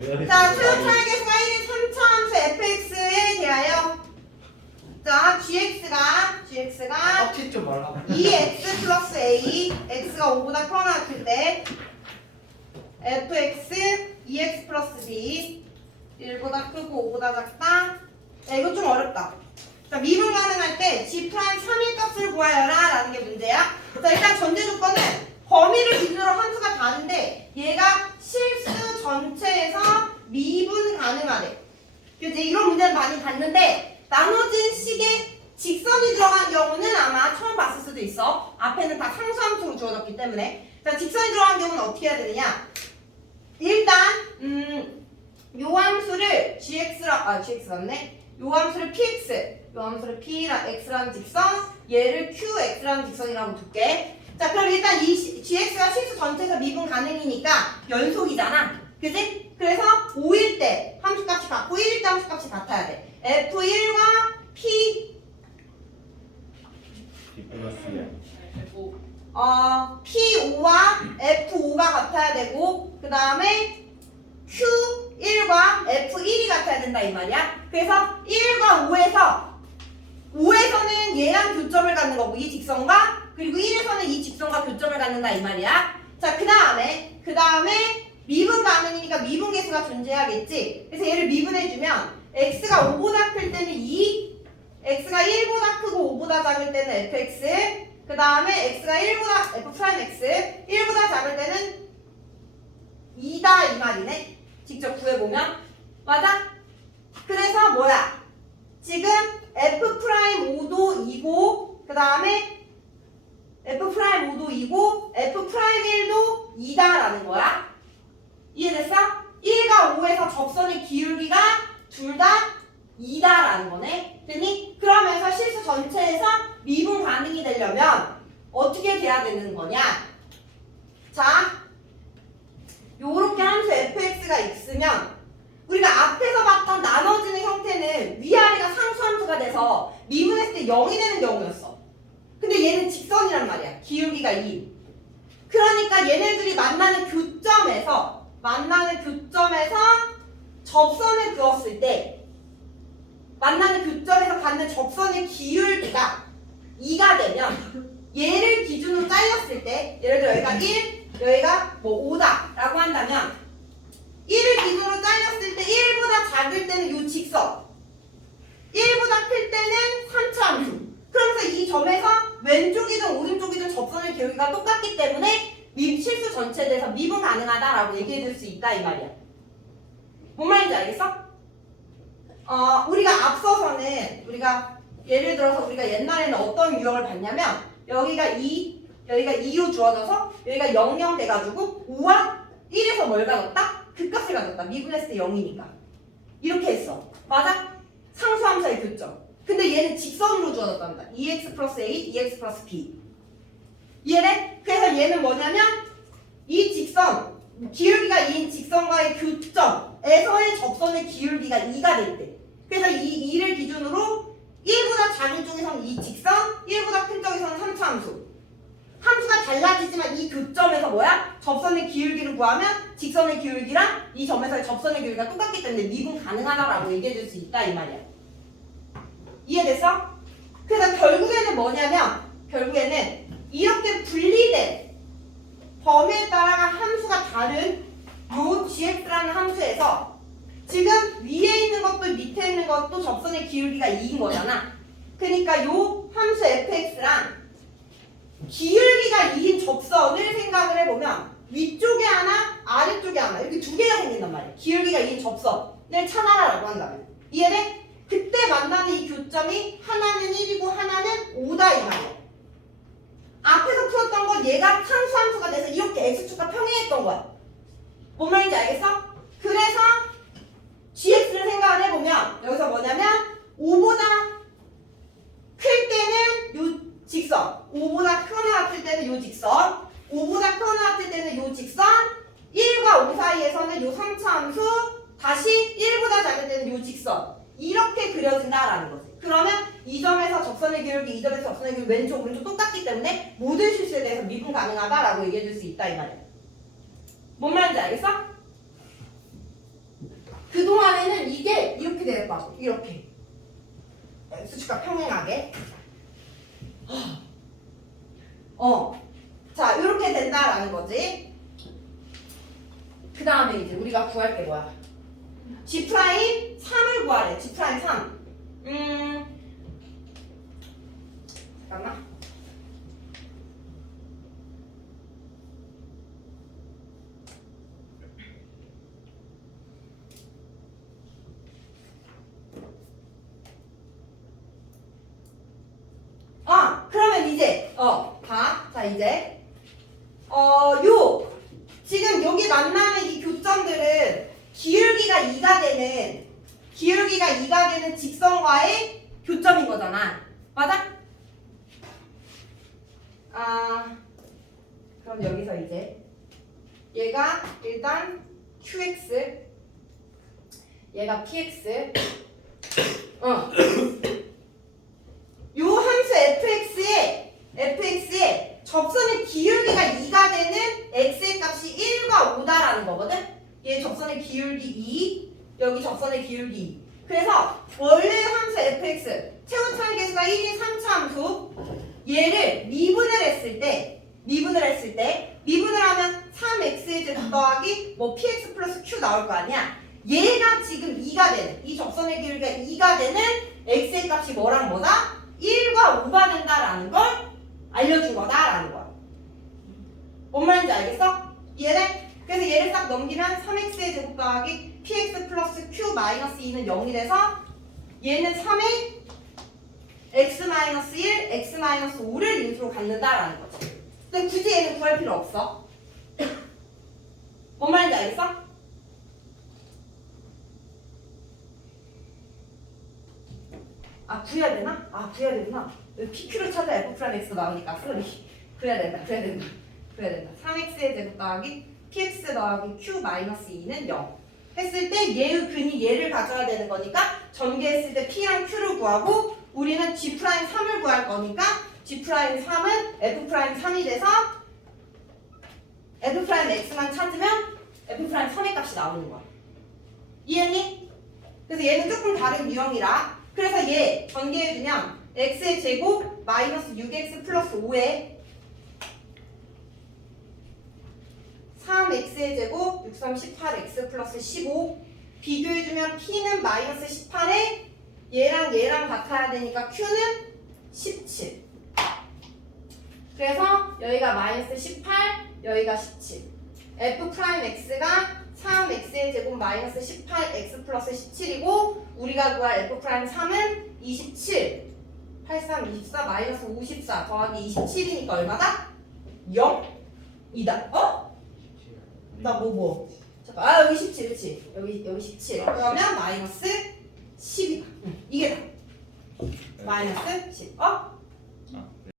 자, 개수가 1인 3차 함수 fx에 대하여. 자, gx가 gx가 억지 좀 말라 2x 플러스 a x가 5보다 커 나왔을 때 fx 2x 플러스 b 1보다 크고 5보다 작다? 야, 이거 좀 어렵다. 자, 미분 가능할 때 g 프라임 3일 값을 구하여라 라는 게 문제야. 자, 일단 전제 조건은 범위를 기준으로 함수가 다른데 얘가 실수 전체에서 미분 가능하대 그래서 이런 문제를 많이 봤는데 나눠진 식에 직선이 들어간 경우는 아마 처음 봤을 수도 있어. 앞에는 다 상수함수로 주어졌기 때문에. 자, 직선이 들어간 경우는 어떻게 해야 되느냐? 일단 음, 요 함수를 gx라 아 gx 맞네. 요 함수를 px, 요 함수를 p라 x라는 직선, 얘를 qx라는 직선이라고 둘게. 자, 그럼 일단 이 시- gx가 실수 전체에서 미분 가능이니까 연속이잖아. 그지? 그래서 5일 때 함수값이 같고 1일 때 함수값이 같아야 돼. f1과 p 어, P5와 F5가 같아야 되고 그 다음에 Q1과 F1이 같아야 된다 이 말이야. 그래서 1과 5에서 5에서는 얘랑 교점을 갖는 거고 이 직선과 그리고 1에서는 이 직선과 교점을 갖는다 이 말이야. 자, 그 다음에 그 다음에 미분 가능이니까 미분 계수가 존재하겠지. 그래서 얘를 미분해주면 x가 5보다 클 때는 2, x가 1보다 크고 5보다 작을 때는 fx, 그 다음에 x가 1보다 f 프라임 x, 1보다 작을 때는 2다 이 말이네. 직접 구해보면 맞아? 그래서 뭐야? 지금 f 프라임 5도 2고 그 다음에 f 프라임 5도 2고 f 프라임 1도 2다라는 거야. 이해됐어? 1과 5에서 접선의 기울기가 둘 다 2다라는 거네. 되니? 그러면서 실수 전체에서 미분 가능이 되려면 어떻게 돼야 되는 거냐? 자, 요렇게 함수 fx가 있으면 우리가 앞에서 봤던 나눠지는 형태는 위아래가 상수함수가 돼서 미분했을 때 0이 되는 경우였어. 근데 얘는 직선이란 말이야. 기울기가 2. 그러니까 얘네들이 만나는 교점에서 만나는 교점에서 접선을 그었을 때 만나는 교점에서 갖는 접선의 기울기가 2가 되면 얘를 기준으로 잘렸을 때 예를 들어 여기가 1, 여기가 뭐 5다 라고 한다면 1을 기준으로 잘렸을 때 1보다 작을 때는 요 직선 1보다 클 때는 3차 함수. 그러면서 이 점에서 왼쪽이든 오른쪽이든 접선의 기울기가 똑같기 때문에 미, 실수 전체에 대해서 미분 가능하다라고 얘기해 줄 수 있다 이 말이야. 뭔 말인지 알겠어? 어, 우리가 앞서서는 우리가 예를 들어서 우리가 옛날에는 어떤 유형을 봤냐면 여기가 2, 여기가 2로 주어져서 여기가 00 돼가지고 5와 1에서 뭘 가졌다? 그 값을 가졌다. 미분했을 때 0이니까. 이렇게 했어. 맞아? 상수함수의 교점. 근데 얘는 직선으로 주어졌답니다. 2x 플러스 a, 2x 플러스 b. 이해돼? 그래서 얘는 뭐냐면 이 직선, 기울기가 2인 직선과의 교점에서의 접선의 기울기가 2가 될 때. 그래서 이 2를 기준으로 1보다 작은 쪽에서는 이 직선, 1보다 큰 쪽에서는 3차 함수. 함수가 달라지지만 이 교점에서 뭐야? 접선의 기울기를 구하면 직선의 기울기랑 이 점에서의 접선의 기울기가 똑같기 때문에 미분 가능하다라고 얘기해 줄 수 있다 이 말이야. 이해됐어? 그래서 결국에는 뭐냐면 결국에는 이렇게 분리된 범위에 함수가 다른 요 gx라는 함수에서 지금 위에 있는 것도 밑에 있는 것도 접선의 기울기가 2인 거잖아. 그러니까 요 함수 fx랑 기울기가 2인 접선을 생각을 해보면 위쪽에 하나, 아래쪽에 하나 이렇게 두 개가 생긴단 말이야. 기울기가 2인 접선을 찾아라라고 한다면 이해돼? 그때 만나는 이 교점이 하나는 1이고 하나는 5다 이 말이야. 앞에서 풀었던 건 얘가 상수함수가 돼서 이렇게 x축과 평 행했던 거야. 뭔 말인지 알겠어? 그래서 gx를 생각을 해보면 여기서 뭐냐면 5보다 클 때는 요 직선 5보다 크거나 같을 때는 요 직선 5보다 크거나 같을 때는 요 직선 1과 5 사이에서는 요 3차 함수 다시 1보다 작을 때는 요 직선 이렇게 그려진다라는 거지. 그러면 이 점에서 접선의 기울기, 이 점에서 접선의 기울기 왼쪽, 오른쪽 똑같기 때문에 모든 실수에 대해서 미분 가능하다라고 얘기해 줄 수 있다 이 말이야. 뭔 말인지 알겠어? 이렇게 되겠다고 이렇게. 수축과 평행하게. 어 자 이렇게 된다라는 거지. 그 다음에 이제 우리가 구할 게 뭐야? G 프라임 3을 구하래. G 프라임 3 음. 잠깐만 아, 그러면 이제 어, 봐. 자, 이제 어, 요 지금 여기 만나는 이 교점들은 기울기가 2가 되는 기울기가 2가 되는 직선과의 교점인 거잖아. 맞아? 아, 그럼 여기서 이제 얘가 일단 qx 얘가 px 어. 요 함수 fx에 fx에 접선의 기울기가 2가 되는 x의 값이 1과 5다라는 거거든. 얘 접선의 기울기 2, 여기 접선의 기울기 2. 그래서 원래 함수 fx 최고차의 개수가 1인 3차 함수 얘를 미분을 했을 때 미분을 했을 때 미분을 하면 3x의 제곱 더하기 뭐 px 플러스 q 나올 거 아니야. 얘가 지금 2가 되는 이 접선의 기울기가 2가 되는 x의 값이 뭐랑 뭐다? 1과 5가 된다라는 걸 알려준 거다라는 거야. 뭔 말인지 알겠어? 이해돼? 그래서 얘를 딱 넘기면 3x의 제곱 더하기 px 플러스 q 마이너스 2는 0이 돼서 얘는 3의 x 마이너스 1, x 마이너스 5를 인수로 갖는다라는 거지. 근데 굳이 얘는 구할 필요 없어. 뭔 말인지 알겠어? 아 구해야 되나? 아 구해야 되구나. PQ를 찾아 F 프라임 X 나오니까 소리. 구해야 된다. 구해야 된다. 구해야 된다. 3x의 제곱 더하기 px 더하기 q 마이너스 2는 0. 했을 때 얘의 근이 얘를 가져야 되는 거니까 전개했을 때 p랑 q를 구하고 우리는 g 프라임 3을 구할 거니까 g 프라임 3은 f 프라임 3이 돼서 f 프라임 x만 찾으면 f 프라임 3의 값이 나오는 거야. 이해했니? 그래서 얘는 조금 다른 유형이라 그래서 얘 전개해주면 x의 제곱 마이너스 6x 플러스 5에 3x의 제곱 6, 3, 18x 플러스 15 비교해주면 p는 마이너스 18에 얘랑 얘랑 같아야 되니까 q는 17 그래서 여기가 마이너스 18 여기가 17 f 프라임 x가 3x의 제곱 마이너스 18x 플러스 17이고 우리가 구할 f 프라임 3은 27 83, 24 마이너스 54 더하기 27이니까 얼마다? 0이다. 어? 나 뭐 뭐? 잠깐. 아 여기 17 그치? 여기 여기 17 그러면 마이너스 10이다. 응, 이게 다. 마이너스 10 어?